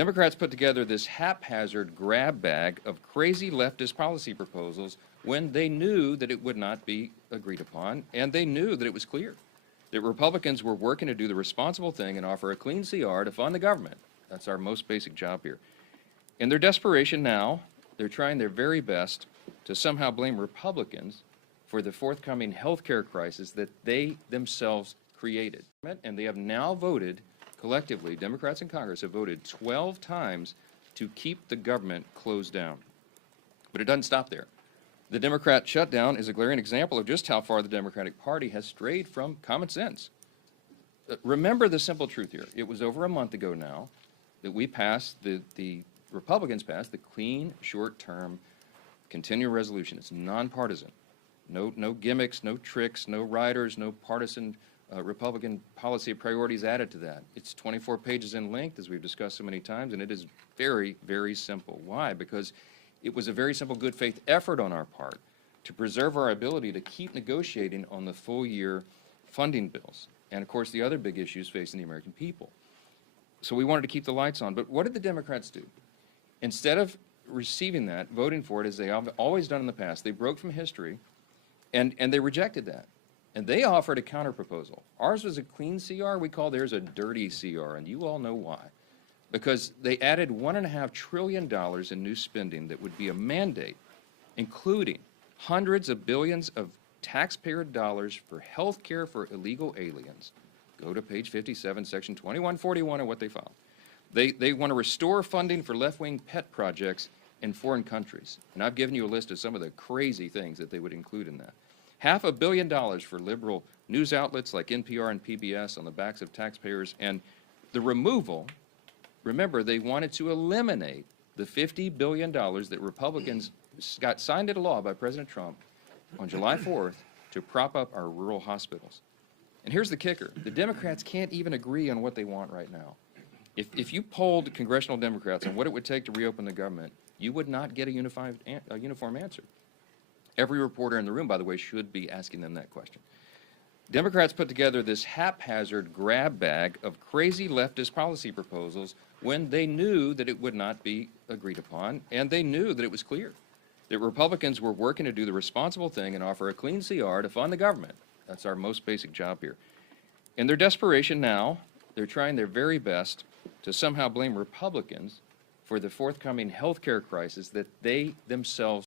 Democrats put together this haphazard grab bag of crazy leftist policy proposals when they knew that it would not be agreed upon, and they knew that it was clear that Republicans were working to do the responsible thing and offer a clean CR to fund the government. That's our most basic job here. In their desperation now, they're trying their very best to somehow blame Republicans for the forthcoming health care crisis that they themselves created. And they have now voted, collectively, Democrats in Congress have voted 12 times to keep the government closed down. But it doesn't stop there. The Democrat shutdown is a glaring example of just how far the Democratic Party has strayed from common sense. Remember the simple truth here. It was over a month ago now that we passed, the Republicans passed the clean, short-term, continuing resolution. It's nonpartisan. No gimmicks, no tricks, no riders, no partisan Republican policy priorities added to that. It's 24 pages in length, as we've discussed so many times, and it is very, very simple. Why? Because it was a very simple good faith effort on our part to preserve our ability to keep negotiating on the full year funding bills and, of course, the other big issues facing the American people. So we wanted to keep the lights on. But what did the Democrats do? Instead of receiving that, voting for it, as they have always done in the past, they broke from history, and they rejected that. And they offered a counterproposal. Ours was a clean CR. We call theirs a dirty CR, and you all know why. Because they added $1.5 trillion in new spending that would be a mandate, including hundreds of billions of taxpayer dollars for health care for illegal aliens. Go to page 57, section 2141 of what they filed. They want to restore funding for left-wing pet projects in foreign countries. And I've given you a list of some of the crazy things that they would include in that. $500 million for liberal news outlets like NPR and PBS on the backs of taxpayers, and the removal. Remember, they wanted to eliminate the $50 billion that Republicans got signed into law by President Trump on July 4th to prop up our rural hospitals. And here's the kicker. The Democrats can't even agree on what they want right now. If you polled congressional Democrats on what it would take to reopen the government, you would not get a uniform answer. Every reporter in the room, by the way, should be asking them that question. Democrats put together this haphazard grab bag of crazy leftist policy proposals when they knew that it would not be agreed upon, and they knew that it was clear that Republicans were working to do the responsible thing and offer a clean CR to fund the government. That's our most basic job here. In their desperation now, they're trying their very best to somehow blame Republicans for the forthcoming health care crisis that they themselves